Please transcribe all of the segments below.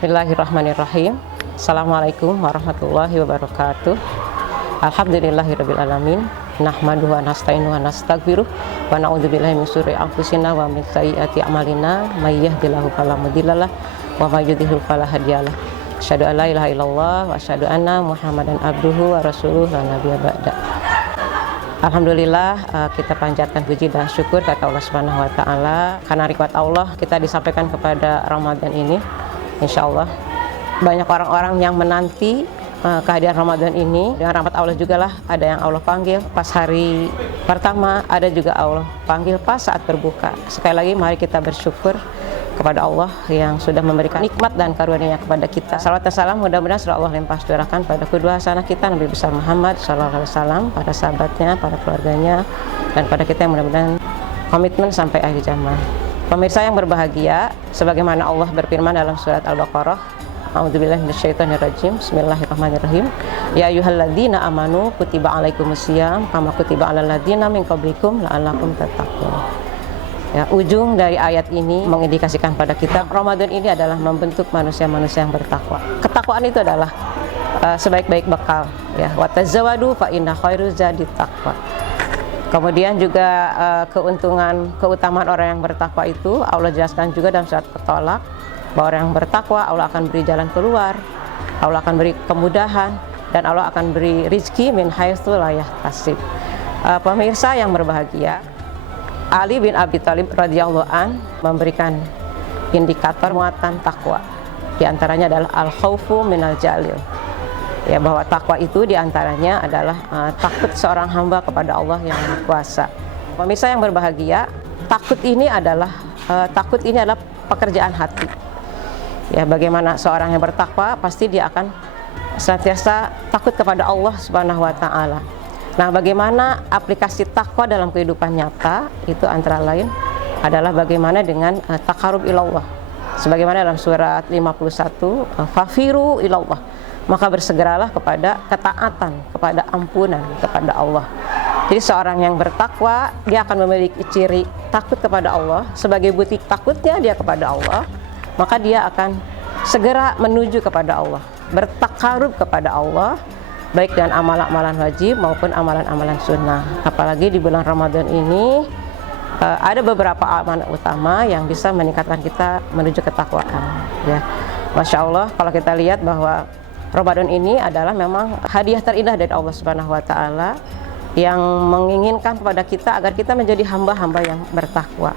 Bismillahirrahmanirrahim. Assalamualaikum warahmatullahi wabarakatuh. Alhamdulillahirabbil alamin. Nahmaduhu wa nasta'inuhu wa nastaghfiruh wa na'udzubillahi min syururi anfusina wa min sayyiati a'malina. May yahdihillahu fala mudhillalah wa may yudhlil fala hadiyalah. Asyhadu an la ilaha illallah wa asyhadu anna Muhammadan abduhu wa rasuluhu la nabiyya ba'da. Alhamdulillah, kita panjatkan puji dan syukur kepada Allah Subhanahu wa taala karena nikmat Allah kita disampaikan kepada Ramadan ini. Insyaallah banyak orang-orang yang menanti kehadiran Ramadan ini. Dengan rahmat Allah juga lah, ada yang Allah panggil pas hari pertama, ada juga Allah panggil pas saat berbuka. Sekali lagi mari kita bersyukur kepada Allah yang sudah memberikan nikmat dan karunia kepada kita. Salawat dan salam mudah-mudahan selalu Allah limpah curahkan pada kedua hasanah kita, Nabi besar Muhammad SAW, pada sahabatnya, pada keluarganya, dan pada kita yang mudah-mudahan komitmen sampai akhir zaman. Pemirsa yang berbahagia, sebagaimana Allah berfirman dalam surat Al-Baqarah, A'udzubillahi minasyaitonirrajim. Bismillahirrahmanirrahim. Ya ayyuhalladzina amanu kutiba alaikumusiyam kama kutiba alal ladzina min qablikum la'allakum tattaqun. Ya, ujung dari ayat ini mengindikasikan pada kita Ramadan ini adalah membentuk manusia-manusia yang bertakwa. Ketakwaan itu adalah sebaik-baik bekal, ya. Wa tazawwadu fa inna khairu zadit taqwa. Kemudian juga keutamaan orang yang bertakwa itu Allah jelaskan juga dalam surat At-Tolak, bahwa orang yang bertakwa Allah akan beri jalan keluar, Allah akan beri kemudahan, dan Allah akan beri rizki min haitsu la yahtasib. Pemirsa yang berbahagia, Ali bin Abi Thalib radhiyallahu an memberikan indikator muatan takwa. Di antaranya adalah al-khaufu minal jalil. Ya, bahwa takwa itu di antaranya adalah takut seorang hamba kepada Allah yang Maha Kuasa. Pemirsa yang berbahagia, takut ini adalah pekerjaan hati. Ya, bagaimana seorang yang bertakwa pasti dia akan senantiasa takut kepada Allah Subhanahu wa taala. Nah, bagaimana aplikasi takwa dalam kehidupan nyata itu antara lain adalah bagaimana dengan taqarrub ilallah. Sebagaimana dalam surat 51, fafiru ilallah, maka bersegeralah kepada ketaatan, kepada ampunan kepada Allah. Jadi seorang yang bertakwa dia akan memiliki ciri takut kepada Allah. Sebagai bukti takutnya dia kepada Allah, maka dia akan segera menuju kepada Allah, bertaqarrub kepada Allah, baik dengan amalan-amalan wajib maupun amalan-amalan sunnah. Apalagi di bulan Ramadan ini ada beberapa amalan utama yang bisa meningkatkan kita menuju ketakwaan. Ya, Masya Allah, kalau kita lihat bahwa Ramadan ini adalah memang hadiah terindah dari Allah Subhanahu wa taala yang menginginkan kepada kita agar kita menjadi hamba-hamba yang bertakwa.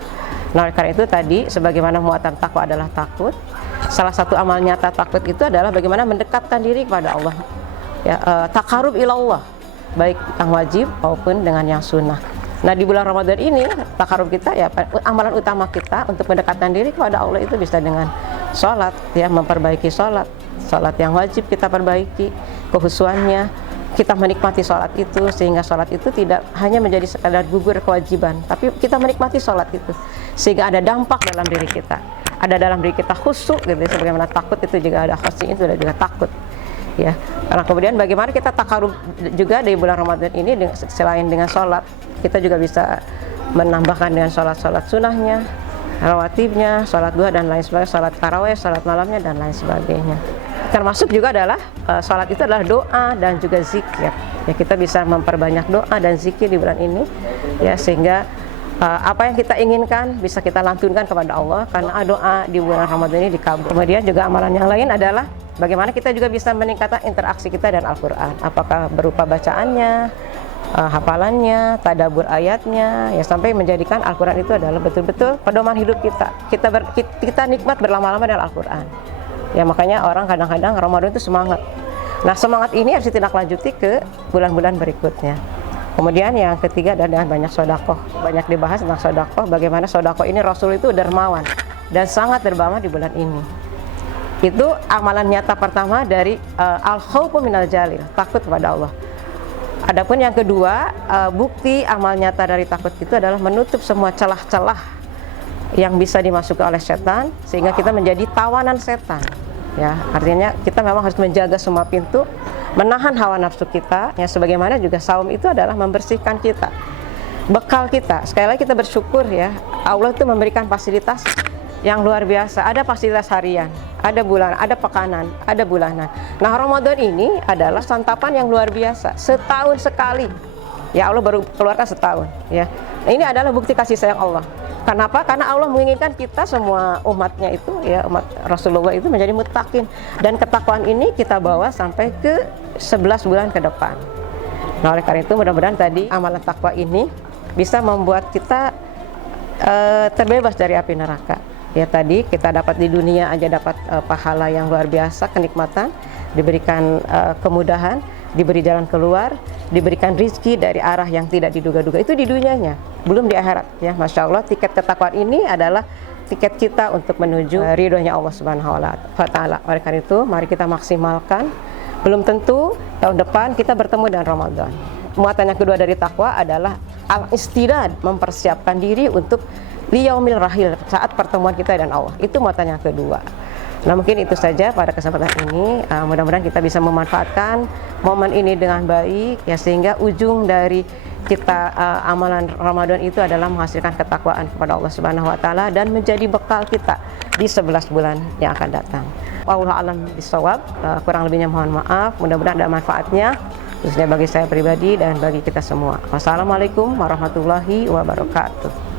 Nah, karena itu tadi sebagaimana muatan takwa adalah takut, salah satu amal nyata takut itu adalah bagaimana mendekatkan diri kepada Allah. Ya, taqarrub ilallah, baik yang wajib maupun dengan yang sunnah. Nah, di bulan Ramadan ini taqarrub kita, ya, amalan utama kita untuk mendekatkan diri kepada Allah itu bisa dengan sholat, ya, memperbaiki sholat yang wajib kita perbaiki kehusuannya, kita menikmati sholat itu sehingga sholat itu tidak hanya menjadi sekadar gugur kewajiban, tapi kita menikmati sholat itu sehingga ada dampak dalam diri kita, ada dalam diri kita khusyuk gitu. Sebagaimana takut itu juga ada khusyuk, itu juga takut. Ya, karena kemudian bagaimana kita taqarrub juga di bulan Ramadan ini selain dengan sholat, kita juga bisa menambahkan dengan sholat sunnahnya, rawatibnya, sholat duha dan lain sebagainya, sholat tarawih, sholat malamnya dan lain sebagainya. Termasuk juga adalah sholat itu adalah doa dan juga zikir. Ya, kita bisa memperbanyak doa dan zikir di bulan ini, ya, sehingga apa yang kita inginkan bisa kita lantunkan kepada Allah karena doa di bulan Ramadan ini dikabul. Kemudian juga amalan yang lain adalah bagaimana kita juga bisa meningkatkan interaksi kita dengan Al-Quran, apakah berupa bacaannya, hafalannya, tadabbur ayatnya, ya, sampai menjadikan Al-Quran itu adalah betul-betul pedoman hidup kita. Kita nikmat berlama-lama dengan Al-Quran. Ya, makanya orang kadang-kadang Ramadan itu semangat. Nah, semangat ini harus ditindaklanjuti ke bulan-bulan berikutnya. Kemudian yang ketiga adalah banyak sedekah. Banyak dibahas tentang sedekah, bagaimana sedekah ini Rasul itu dermawan dan sangat dermawan di bulan ini. Itu amalan nyata pertama dari al-khaufu minal jalil, takut kepada Allah. Adapun yang kedua, bukti amal nyata dari takut itu adalah menutup semua celah-celah yang bisa dimasuki oleh setan sehingga kita menjadi tawanan setan. Ya, artinya kita memang harus menjaga semua pintu, menahan hawa nafsu kita. Ya, sebagaimana juga saum itu adalah membersihkan kita, bekal kita. Sekali lagi kita bersyukur, ya, Allah itu memberikan fasilitas yang luar biasa. Ada fasilitas harian, ada bulan, ada pekanan, ada bulanan. Nah, Ramadan ini adalah santapan yang luar biasa, setahun sekali. Ya Allah baru keluarkan setahun. Ya, nah, ini adalah bukti kasih sayang Allah. Kenapa? Karena Allah menginginkan kita semua umatnya itu, ya umat Rasulullah itu menjadi muttaqin, dan ketakwaan ini kita bawa sampai ke 11 bulan ke depan. Nah, oleh karena itu mudah-mudahan tadi amalan takwa ini bisa membuat kita terbebas dari api neraka. Ya, tadi kita dapat di dunia aja dapat pahala yang luar biasa, kenikmatan, diberikan kemudahan, diberi jalan keluar, diberikan rizki dari arah yang tidak diduga-duga. Itu di dunianya, belum di akhirat. Ya, Masya Allah, tiket ketakwaan ini adalah tiket kita untuk menuju ridhonya Allah Subhanahu wa Ta'ala. Oleh karena itu, mari kita maksimalkan. Belum tentu tahun depan kita bertemu dengan Ramadan. Muatan yang kedua dari takwa adalah al-istidad, mempersiapkan diri untuk liyaumil rahil, saat pertemuan kita dan Allah. Itu muatan yang kedua. Nah, mungkin itu saja pada kesempatan ini. Mudah-mudahan kita bisa memanfaatkan momen ini dengan baik, ya, sehingga ujung dari kita amalan Ramadan itu adalah menghasilkan ketakwaan kepada Allah Subhanahu wa Ta'ala dan menjadi bekal kita di 11 bulan yang akan datang. Wallahu a'lam bishawab. Kurang lebihnya mohon maaf. Mudah-mudahan ada manfaatnya, khususnya bagi saya pribadi dan bagi kita semua. Wassalamualaikum warahmatullahi wabarakatuh.